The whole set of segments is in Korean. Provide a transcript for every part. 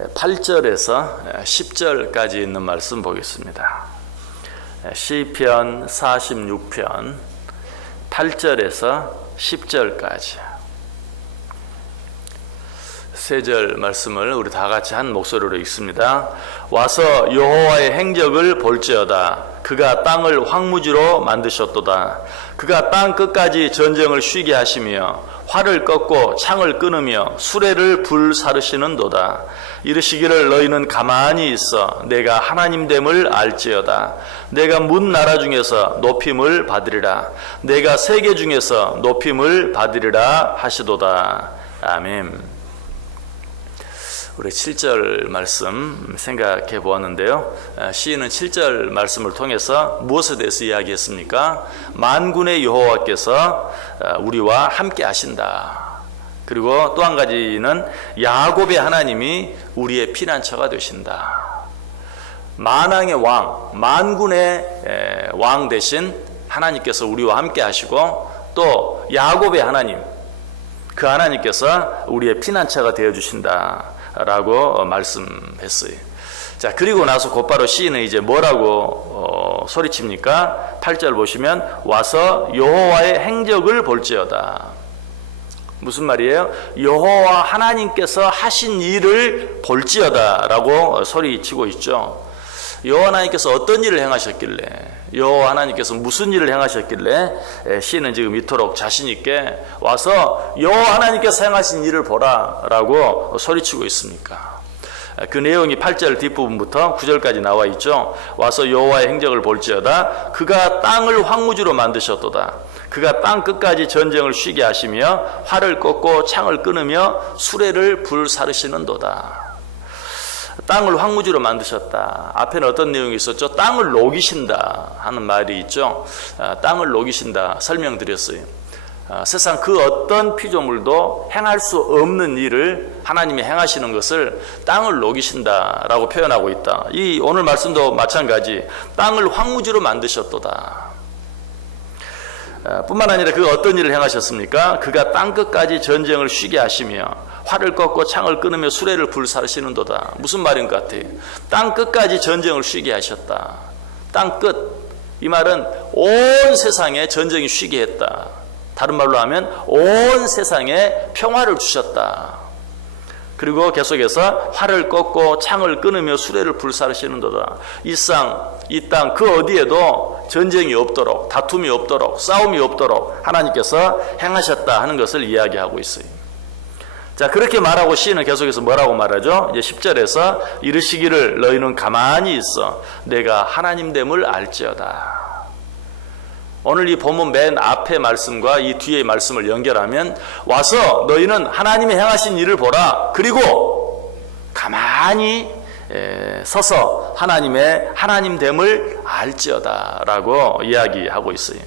8절에서 10절까지 있는 말씀 보겠습니다. 시편 46편 8절에서 10절까지 세 절 말씀을 우리 다 같이 한 목소리로 읽습니다. 와서 여호와의 행적을 볼지어다. 그가 땅을 황무지로 만드셨도다. 그가 땅 끝까지 전쟁을 쉬게 하시며 활을 꺾고 창을 끊으며 수레를 불사르시는도다. 이르시기를 너희는 가만히 있어 내가 하나님됨을 알지어다. 내가 문 나라 중에서 높임을 받으리라. 내가 세계 중에서 높임을 받으리라 하시도다. 아멘. 우리 7절 말씀 생각해 보았는데요. 시인은 7절 말씀을 통해서 무엇에 대해서 이야기했습니까? 만군의 여호와께서 우리와 함께 하신다. 그리고 또 한 가지는 야곱의 하나님이 우리의 피난처가 되신다. 만왕의 왕, 만군의 왕 대신 하나님께서 우리와 함께 하시고 또 야곱의 하나님, 그 하나님께서 우리의 피난처가 되어주신다 라고 말씀했어요. 자, 그리고 나서 곧바로 시인은 이제 뭐라고 소리칩니까? 8절 보시면 와서 여호와의 행적을 볼지어다. 무슨 말이에요? 여호와 하나님께서 하신 일을 볼지어다 라고 소리치고 있죠. 여호와 하나님께서 어떤 일을 행하셨길래, 여호와 하나님께서 무슨 일을 행하셨길래 시인은 지금 이토록 자신 있게 와서 여호와 하나님께서 행하신 일을 보라 라고 소리치고 있습니까? 그 내용이 8절 뒷부분부터 9절까지 나와 있죠. 와서 여호와의 행적을 볼지어다. 그가 땅을 황무지로 만드셨도다. 그가 땅 끝까지 전쟁을 쉬게 하시며 활을 꺾고 창을 끊으며 수레를 불사르시는도다. 땅을 황무지로 만드셨다. 앞에는 어떤 내용이 있었죠? 땅을 녹이신다 하는 말이 있죠. 땅을 녹이신다 설명드렸어요. 세상 그 어떤 피조물도 행할 수 없는 일을 하나님이 행하시는 것을 땅을 녹이신다라고 표현하고 있다. 이 오늘 말씀도 마찬가지. 땅을 황무지로 만드셨도다. 뿐만 아니라 그가 어떤 일을 행하셨습니까? 그가 땅 끝까지 전쟁을 쉬게 하시며 활을 꺾고 창을 끊으며 수레를 불사르시는도다. 무슨 말인 것 같아요? 땅 끝까지 전쟁을 쉬게 하셨다. 땅 끝. 이 말은 온 세상에 전쟁이 쉬게 했다. 다른 말로 하면 온 세상에 평화를 주셨다. 그리고 계속해서 활을 꺾고 창을 끊으며 수레를 불사르시는도다. 이 땅 그 어디에도 전쟁이 없도록, 다툼이 없도록, 싸움이 없도록 하나님께서 행하셨다 하는 것을 이야기하고 있어요. 자, 그렇게 말하고 시인은 계속해서 뭐라고 말하죠? 이제 10절에서 이르시기를 너희는 가만히 있어 내가 하나님됨을 알지어다. 오늘 이 본문 맨 앞의 말씀과 이 뒤의 말씀을 연결하면 와서 너희는 하나님이 행하신 일을 보라. 그리고 가만히 서서 하나님의 하나님됨을 알지어다 라고 이야기하고 있어요.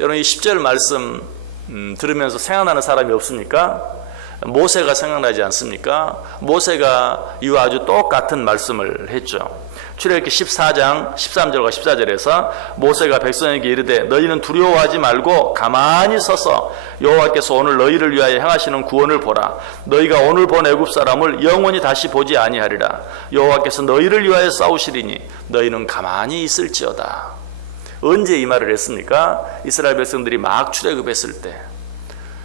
여러분 이 10절 말씀 들으면서 생각나는 사람이 없습니까? 모세가 생각나지 않습니까? 모세가 이와 아주 똑같은 말씀을 했죠. 출애굽기 14장 13절과 14절에서 모세가 백성에게 이르되 너희는 두려워하지 말고 가만히 서서 여호와께서 오늘 너희를 위하여 행하시는 구원을 보라. 너희가 오늘 본 애굽 사람을 영원히 다시 보지 아니하리라. 여호와께서 너희를 위하여 싸우시리니 너희는 가만히 있을지어다. 언제 이 말을 했습니까? 이스라엘 백성들이 막 출애굽했을 때.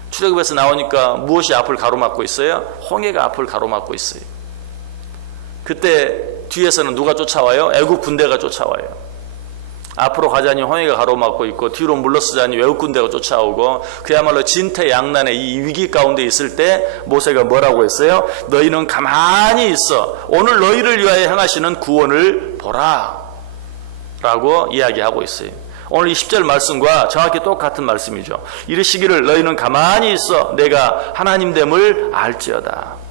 출애굽에서 나오니까 무엇이 앞을 가로막고 있어요? 홍해가 앞을 가로막고 있어요. 그때 뒤에서는 누가 쫓아와요? 애굽 군대가 쫓아와요. 앞으로 가자니 홍해가 가로막고 있고 뒤로 물러서자니 외국 군대가 쫓아오고 그야말로 진퇴양난의 이 위기 가운데 있을 때 모세가 뭐라고 했어요? 너희는 가만히 있어 오늘 너희를 위하여 행하시는 구원을 보라 라고 이야기하고 있어요. 오늘 이 10절 말씀과 정확히 똑같은 말씀이죠. 이르시기를 너희는 가만히 있어 내가 하나님됨을 알지어다.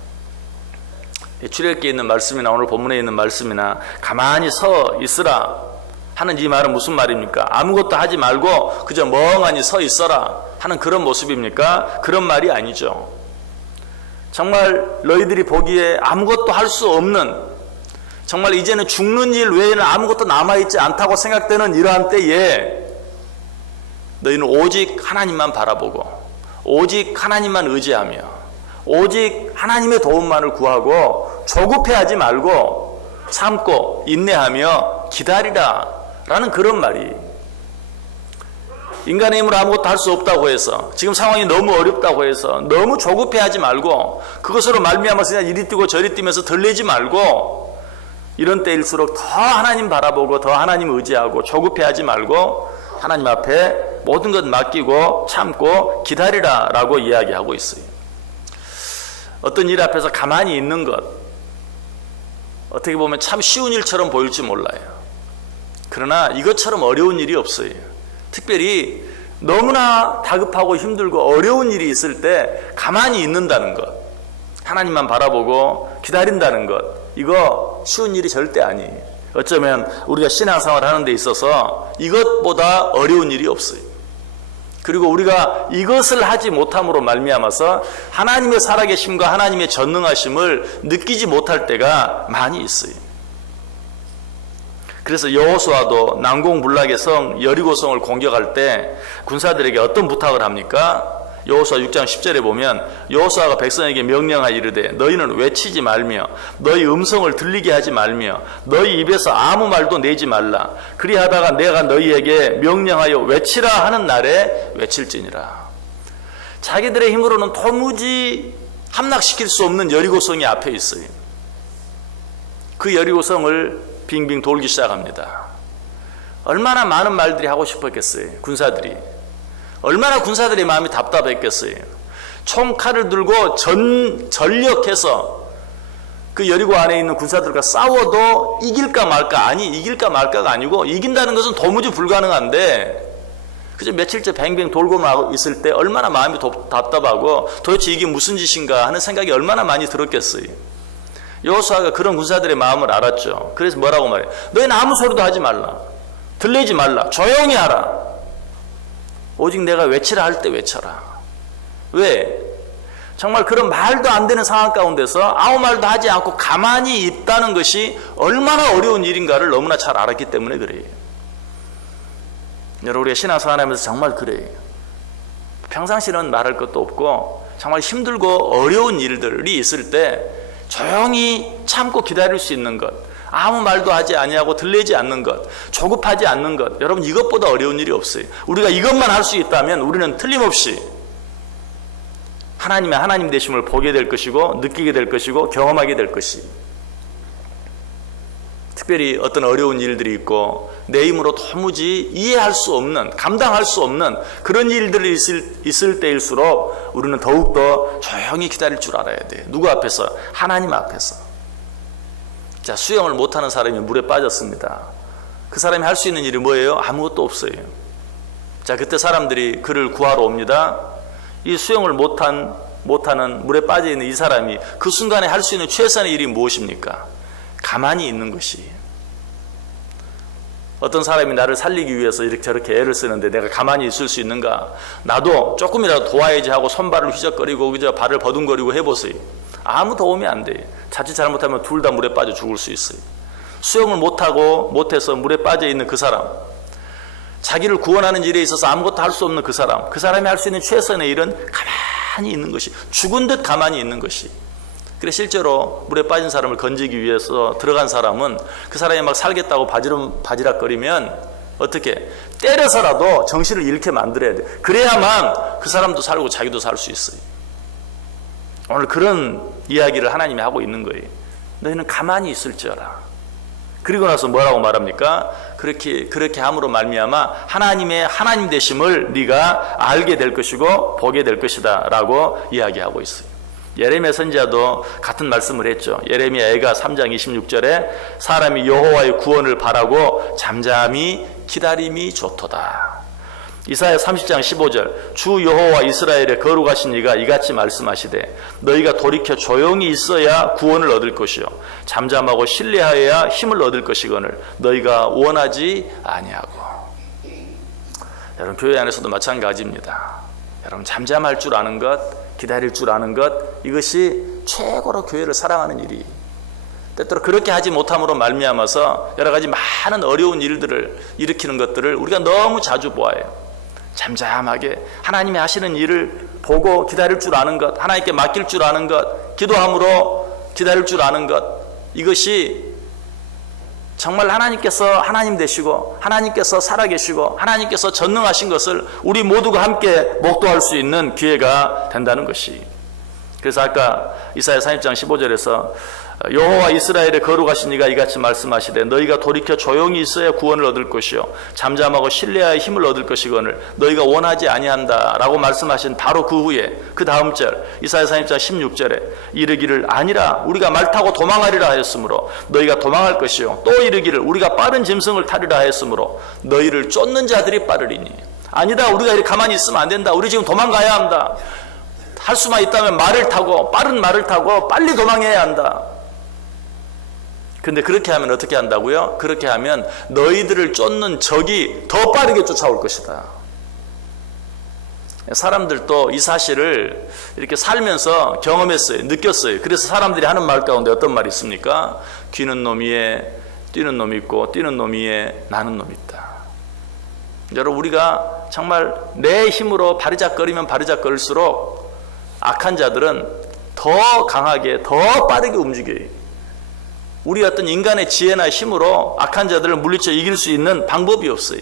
출애굽기에 있는 말씀이나 오늘 본문에 있는 말씀이나 가만히 서 있으라 하는 이 말은 무슨 말입니까? 아무것도 하지 말고 그저 멍하니 서 있어라 하는 그런 모습입니까? 그런 말이 아니죠. 정말 너희들이 보기에 아무것도 할 수 없는, 정말 이제는 죽는 일 외에는 아무것도 남아있지 않다고 생각되는 이러한 때에 너희는 오직 하나님만 바라보고 오직 하나님만 의지하며 오직 하나님의 도움만을 구하고 조급해하지 말고 참고 인내하며 기다리라 라는 그런 말이, 인간의 힘으로 아무것도 할 수 없다고 해서, 지금 상황이 너무 어렵다고 해서 너무 조급해하지 말고, 그것으로 말미암아서 그냥 이리 뛰고 저리 뛰면서 들리지 말고, 이런 때일수록 더 하나님 바라보고 더 하나님 의지하고 조급해하지 말고 하나님 앞에 모든 것 맡기고 참고 기다리라 라고 이야기하고 있어요. 어떤 일 앞에서 가만히 있는 것, 어떻게 보면 참 쉬운 일처럼 보일지 몰라요. 그러나 이것처럼 어려운 일이 없어요. 특별히 너무나 다급하고 힘들고 어려운 일이 있을 때 가만히 있는다는 것, 하나님만 바라보고 기다린다는 것, 이거 쉬운 일이 절대 아니에요. 어쩌면 우리가 신앙생활을 하는 데 있어서 이것보다 어려운 일이 없어요. 그리고 우리가 이것을 하지 못함으로 말미암아서 하나님의 살아계심과 하나님의 전능하심을 느끼지 못할 때가 많이 있어요. 그래서 여호수아도 난공불락의 성 여리고성을 공격할 때 군사들에게 어떤 부탁을 합니까? 여호수아 6장 10절에 보면 여호수아가 백성에게 명령하여 이르되 너희는 외치지 말며 너희 음성을 들리게 하지 말며 너희 입에서 아무 말도 내지 말라. 그리하다가 내가 너희에게 명령하여 외치라 하는 날에 외칠지니라. 자기들의 힘으로는 도무지 함락시킬 수 없는 여리고성이 앞에 있어요. 그 여리고성을 빙빙 돌기 시작합니다. 얼마나 많은 말들이 하고 싶었겠어요. 군사들이 얼마나 군사들의 마음이 답답했겠어요. 총칼을 들고 전력해서 그 여리고 안에 있는 군사들과 싸워도 이길까 말까, 아니 이길까 말까가 아니고 이긴다는 것은 도무지 불가능한데 그저 며칠째 뱅뱅 돌고 있을 때 얼마나 마음이 답답하고 도대체 이게 무슨 짓인가 하는 생각이 얼마나 많이 들었겠어요. 여호수아가 그런 군사들의 마음을 알았죠. 그래서 뭐라고 말해요? 너희는 아무 소리도 하지 말라. 들리지 말라. 조용히 하라. 오직 내가 외치라 할 때 외쳐라. 왜? 정말 그런 말도 안 되는 상황 가운데서 아무 말도 하지 않고 가만히 있다는 것이 얼마나 어려운 일인가를 너무나 잘 알았기 때문에 그래요. 여러분, 우리가 신앙생활하면서 정말 그래요. 평상시는 말할 것도 없고 정말 힘들고 어려운 일들이 있을 때 조용히 참고 기다릴 수 있는 것, 아무 말도 하지 아니하고 들리지 않는 것, 조급하지 않는 것, 여러분 이것보다 어려운 일이 없어요. 우리가 이것만 할 수 있다면 우리는 틀림없이 하나님의 하나님 되심을 보게 될 것이고 느끼게 될 것이고 경험하게 될 것이. 특별히 어떤 어려운 일들이 있고 내 힘으로 도무지 이해할 수 없는, 감당할 수 없는 그런 일들이 있을 때일수록 우리는 더욱더 조용히 기다릴 줄 알아야 돼요. 누구 앞에서? 하나님 앞에서. 자, 수영을 못하는 사람이 물에 빠졌습니다. 그 사람이 할 수 있는 일이 뭐예요? 아무것도 없어요. 자, 그때 사람들이 그를 구하러 옵니다. 이 수영을 못하는 물에 빠져있는 이 사람이 그 순간에 할 수 있는 최선의 일이 무엇입니까? 가만히 있는 것이. 어떤 사람이 나를 살리기 위해서 이렇게 저렇게 애를 쓰는데 내가 가만히 있을 수 있는가? 나도 조금이라도 도와야지 하고 손발을 휘적거리고 그저 발을 버둥거리고 해보세요. 아무 도움이 안 돼요. 자칫 잘못하면 둘 다 물에 빠져 죽을 수 있어요. 수영을 못해서 물에 빠져 있는 그 사람, 자기를 구원하는 일에 있어서 아무것도 할 수 없는 그 사람이 할 수 있는 최선의 일은 가만히 있는 것이, 죽은 듯 가만히 있는 것이. 그래 실제로 물에 빠진 사람을 건지기 위해서 들어간 사람은 그 사람이 막 살겠다고 바지락거리면 어떻게 때려서라도 정신을 잃게 만들어야 돼. 그래야만 그 사람도 살고 자기도 살 수 있어요. 오늘 그런 이야기를 하나님이 하고 있는 거예요. 너희는 가만히 있을지어라. 그리고 나서 뭐라고 말합니까? 그렇게 함으로 말미암아 하나님의 하나님 되심을 네가 알게 될 것이고 보게 될 것이다 라고 이야기하고 있어요. 예레미야 선지자도 같은 말씀을 했죠. 예레미야 애가 3장 26절에 사람이 여호와의 구원을 바라고 잠잠히 기다림이 좋도다. 이사야 30장 15절 주 여호와 이스라엘의 거룩하신 이가 이같이 말씀하시되 너희가 돌이켜 조용히 있어야 구원을 얻을 것이요 잠잠하고 신뢰하여야 힘을 얻을 것이거늘 너희가 원하지 아니하고. 여러분 교회 안에서도 마찬가지입니다. 여러분 잠잠할 줄 아는 것, 기다릴 줄 아는 것, 이것이 최고로 교회를 사랑하는 일이. 때때로 그렇게 하지 못함으로 말미암아서 여러 가지 많은 어려운 일들을 일으키는 것들을 우리가 너무 자주 보아요. 잠잠하게 하나님이 하시는 일을 보고 기다릴 줄 아는 것, 하나님께 맡길 줄 아는 것, 기도함으로 기다릴 줄 아는 것, 이것이 정말 하나님께서 하나님 되시고 하나님께서 살아계시고 하나님께서 전능하신 것을 우리 모두가 함께 목도할 수 있는 기회가 된다는 것이. 그래서 아까 이사야 30장 15절에서 여호와 이스라엘의 거룩하신 이가 이같이 말씀하시되 너희가 돌이켜 조용히 있어야 구원을 얻을 것이요 잠잠하고 신뢰하여 힘을 얻을 것이거늘 너희가 원하지 아니한다 라고 말씀하신 바로 그 후에 그 다음 절 이사야 30장 16절에 이르기를 아니라 우리가 말 타고 도망하리라 하였으므로 너희가 도망할 것이요 또 이르기를 우리가 빠른 짐승을 타리라 하였으므로 너희를 쫓는 자들이 빠르리니. 아니다, 우리가 이렇게 가만히 있으면 안 된다, 우리 지금 도망가야 한다, 할 수만 있다면 말을 타고 빠른 말을 타고 빨리 도망해야 한다. 근데 그렇게 하면 어떻게 한다고요? 그렇게 하면 너희들을 쫓는 적이 더 빠르게 쫓아올 것이다. 사람들도 이 사실을 이렇게 살면서 경험했어요. 느꼈어요. 그래서 사람들이 하는 말 가운데 어떤 말이 있습니까? 귀는 놈 위에 뛰는 놈이 있고 뛰는 놈 위에 나는 놈이 있다. 여러분, 우리가 정말 내 힘으로 바리작거리면 바리작거릴수록 악한 자들은 더 강하게 더 빠르게 움직여요. 우리 어떤 인간의 지혜나 힘으로 악한 자들을 물리쳐 이길 수 있는 방법이 없어요.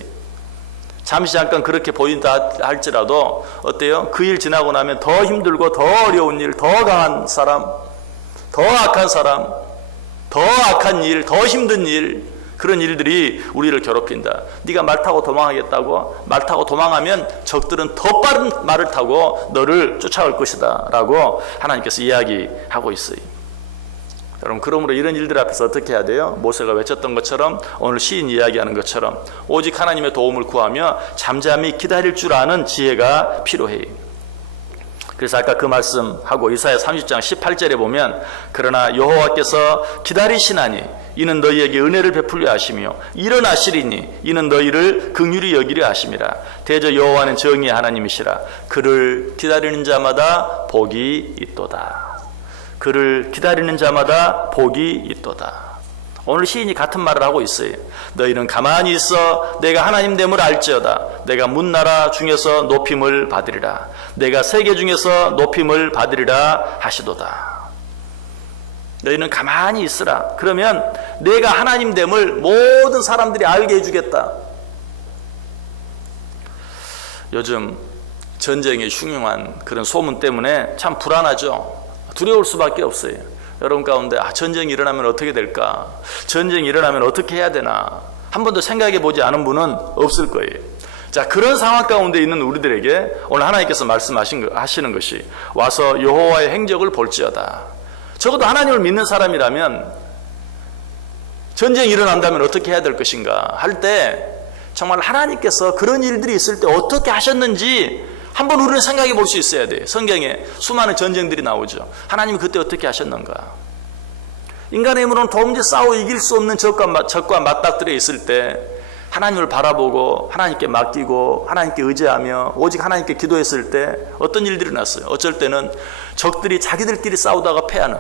잠시 잠깐 그렇게 보인다 할지라도 어때요? 그 일 지나고 나면 더 힘들고 더 어려운 일, 더 강한 사람, 더 악한 사람, 더 악한 일, 더 힘든 일, 그런 일들이 우리를 괴롭힌다. 네가 말 타고 도망하겠다고? 말 타고 도망하면 적들은 더 빠른 말을 타고 너를 쫓아올 것이다 라고 하나님께서 이야기하고 있어요. 여러분, 그러므로 이런 일들 앞에서 어떻게 해야 돼요? 모세가 외쳤던 것처럼, 오늘 시인 이야기하는 것처럼 오직 하나님의 도움을 구하며 잠잠히 기다릴 줄 아는 지혜가 필요해요. 그래서 아까 그 말씀하고 이사야 30장 18절에 보면 그러나 여호와께서 기다리시나니 이는 너희에게 은혜를 베풀려 하시며 일어나시리니 이는 너희를 긍휼히 여기려 하심이라. 대저 여호와는 정의의 하나님이시라. 그를 기다리는 자마다 복이 있도다. 그를 기다리는 자마다 복이 있도다. 오늘 시인이 같은 말을 하고 있어요. 너희는 가만히 있어 내가 하나님 됨을 알지어다. 내가 문나라 중에서 높임을 받으리라. 내가 세계 중에서 높임을 받으리라 하시도다. 너희는 가만히 있으라. 그러면 내가 하나님 됨을 모든 사람들이 알게 해주겠다. 요즘 전쟁의 흉흉한 그런 소문 때문에 참 불안하죠. 두려울 수밖에 없어요. 여러분 가운데 전쟁이 일어나면 어떻게 될까? 전쟁이 일어나면 어떻게 해야 되나? 한 번도 생각해 보지 않은 분은 없을 거예요. 자, 그런 상황 가운데 있는 우리들에게 오늘 하나님께서 말씀하시는 것이 와서 여호와의 행적을 볼지어다. 적어도 하나님을 믿는 사람이라면 전쟁이 일어난다면 어떻게 해야 될 것인가 할 때 정말 하나님께서 그런 일들이 있을 때 어떻게 하셨는지 한번 우리는 생각해 볼 수 있어야 돼요. 성경에 수많은 전쟁들이 나오죠. 하나님이 그때 어떻게 하셨는가? 인간의 힘으로는 도무지 싸워 이길 수 없는 적과 맞닥뜨려 있을 때 하나님을 바라보고 하나님께 맡기고 하나님께 의지하며 오직 하나님께 기도했을 때 어떤 일들이 났어요. 어쩔 때는 적들이 자기들끼리 싸우다가 패하는,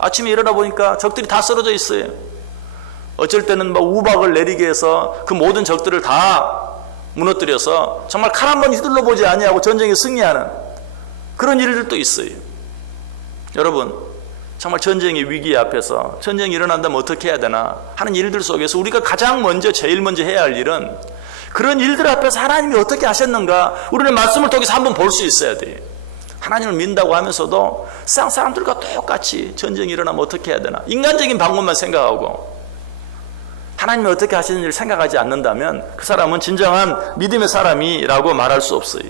아침에 일어나 보니까 적들이 다 쓰러져 있어요. 어쩔 때는 막 우박을 내리게 해서 그 모든 적들을 다 무너뜨려서 정말 칼 한 번 휘둘러 보지 아니하고 전쟁에 승리하는 그런 일들도 있어요. 여러분, 정말 전쟁의 위기 앞에서 전쟁이 일어난다면 어떻게 해야 되나 하는 일들 속에서 우리가 가장 먼저 제일 먼저 해야 할 일은 그런 일들 앞에서 하나님이 어떻게 하셨는가 우리는 말씀을 통해서 한번 볼 수 있어야 돼요. 하나님을 믿는다고 하면서도 세상 사람들과 똑같이 전쟁이 일어나면 어떻게 해야 되나 인간적인 방법만 생각하고 하나님이 어떻게 하시는지를 생각하지 않는다면 그 사람은 진정한 믿음의 사람이라고 말할 수 없어요.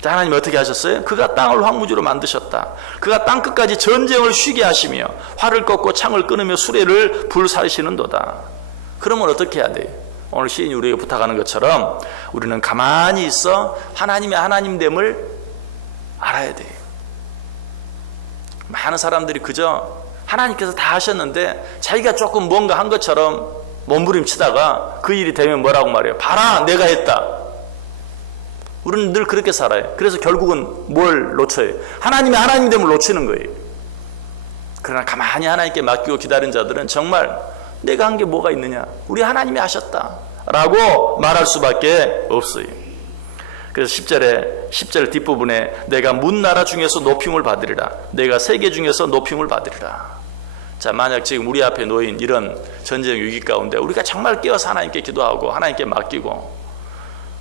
자, 하나님이 어떻게 하셨어요? 그가 땅을 황무지로 만드셨다. 그가 땅끝까지 전쟁을 쉬게 하시며 활을 꺾고 창을 끊으며 수레를 불사르시는도다. 그러면 어떻게 해야 돼요? 오늘 시인이 우리에게 부탁하는 것처럼 우리는 가만히 있어 하나님의 하나님됨을 알아야 돼요. 많은 사람들이 그저 하나님께서 다 하셨는데 자기가 조금 뭔가 한 것처럼 몸부림치다가 그 일이 되면 뭐라고 말해요? 봐라, 내가 했다. 우리는 늘 그렇게 살아요. 그래서 결국은 뭘 놓쳐요? 하나님의 하나님됨을 놓치는 거예요. 그러나 가만히 하나님께 맡기고 기다린 자들은 정말 내가 한 게 뭐가 있느냐? 우리 하나님이 하셨다. 라고 말할 수밖에 없어요. 그래서 10절 뒷부분에 내가 문 나라 중에서 높임을 받으리라. 내가 세계 중에서 높임을 받으리라. 자, 만약 지금 우리 앞에 놓인 이런 전쟁 위기 가운데 우리가 정말 깨어서 하나님께 기도하고 하나님께 맡기고,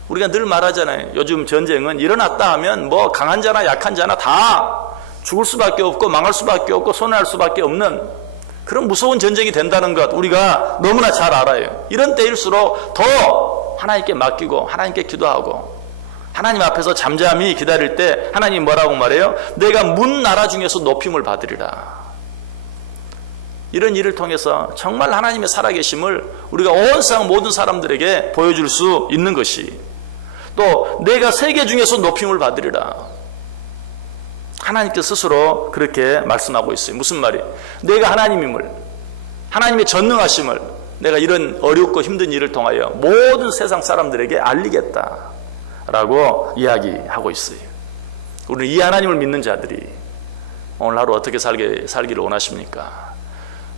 우리가 늘 말하잖아요. 요즘 전쟁은 일어났다 하면 뭐 강한 자나 약한 자나 다 죽을 수밖에 없고 망할 수밖에 없고 손해할 수밖에 없는 그런 무서운 전쟁이 된다는 것 우리가 너무나 잘 알아요. 이런 때일수록 더 하나님께 맡기고 하나님께 기도하고 하나님 앞에서 잠잠히 기다릴 때 하나님 뭐라고 말해요? 내가 문 나라 중에서 높임을 받으리라. 이런 일을 통해서 정말 하나님의 살아계심을 우리가 온 세상 모든 사람들에게 보여줄 수 있는 것이, 또 내가 세계 중에서 높임을 받으리라. 하나님께 스스로 그렇게 말씀하고 있어요. 무슨 말이에요? 내가 하나님임을, 하나님의 전능하심을 내가 이런 어렵고 힘든 일을 통하여 모든 세상 사람들에게 알리겠다 라고 이야기하고 있어요. 우리는 이 하나님을 믿는 자들이 오늘 하루 어떻게 살기를 원하십니까?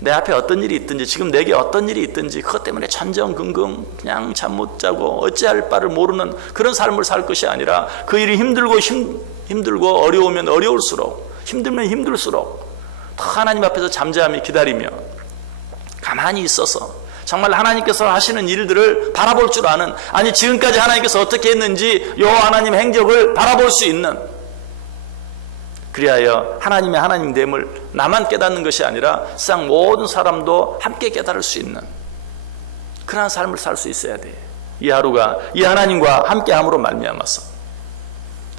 내 앞에 어떤 일이 있든지, 지금 내게 어떤 일이 있든지 그것 때문에 전전긍긍 그냥 잠 못 자고 어찌할 바를 모르는 그런 삶을 살 것이 아니라, 그 일이 힘들고 어려우면 어려울수록, 힘들면 힘들수록 더 하나님 앞에서 잠잠히 기다리며 가만히 있어서 정말 하나님께서 하시는 일들을 바라볼 줄 아는, 아니 지금까지 하나님께서 어떻게 했는지 요 하나님 행적을 바라볼 수 있는, 그리하여 하나님의 하나님됨을 나만 깨닫는 것이 아니라 세상 모든 사람도 함께 깨달을 수 있는 그러한 삶을 살 수 있어야 돼. 이 하루가 이 하나님과 함께함으로 말미암아서,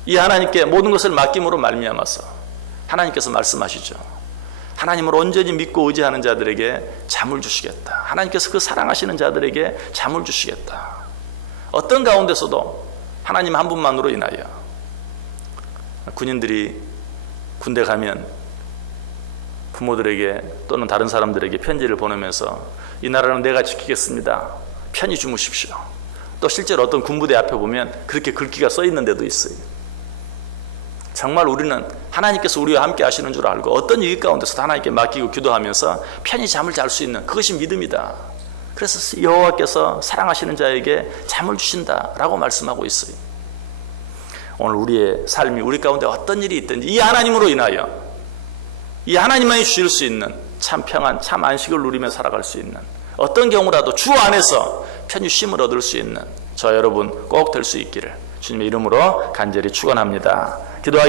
이 하나님께 모든 것을 맡김으로 말미암아서 하나님께서 말씀하시죠. 하나님을 온전히 믿고 의지하는 자들에게 잠을 주시겠다. 하나님께서 그 사랑하시는 자들에게 잠을 주시겠다. 어떤 가운데서도 하나님 한 분만으로 인하여, 군인들이 군대 가면 부모들에게 또는 다른 사람들에게 편지를 보내면서 이 나라는 내가 지키겠습니다. 편히 주무십시오. 또 실제로 어떤 군부대 앞에 보면 그렇게 글귀가 써 있는 데도 있어요. 정말 우리는 하나님께서 우리와 함께 하시는 줄 알고 어떤 위기 가운데서 하나님께 맡기고 기도하면서 편히 잠을 잘 수 있는 그것이 믿음이다. 그래서 여호와께서 사랑하시는 자에게 잠을 주신다라고 말씀하고 있어요. 오늘 우리의 삶이, 우리 가운데 어떤 일이 있든지 이 하나님으로 인하여, 이 하나님만이 주실 수 있는 참 평안, 참 안식을 누리며 살아갈 수 있는, 어떤 경우라도 주 안에서 편히 쉼을 얻을 수 있는 저 여러분 꼭 될 수 있기를 주님의 이름으로 간절히 축원합니다. 기도하기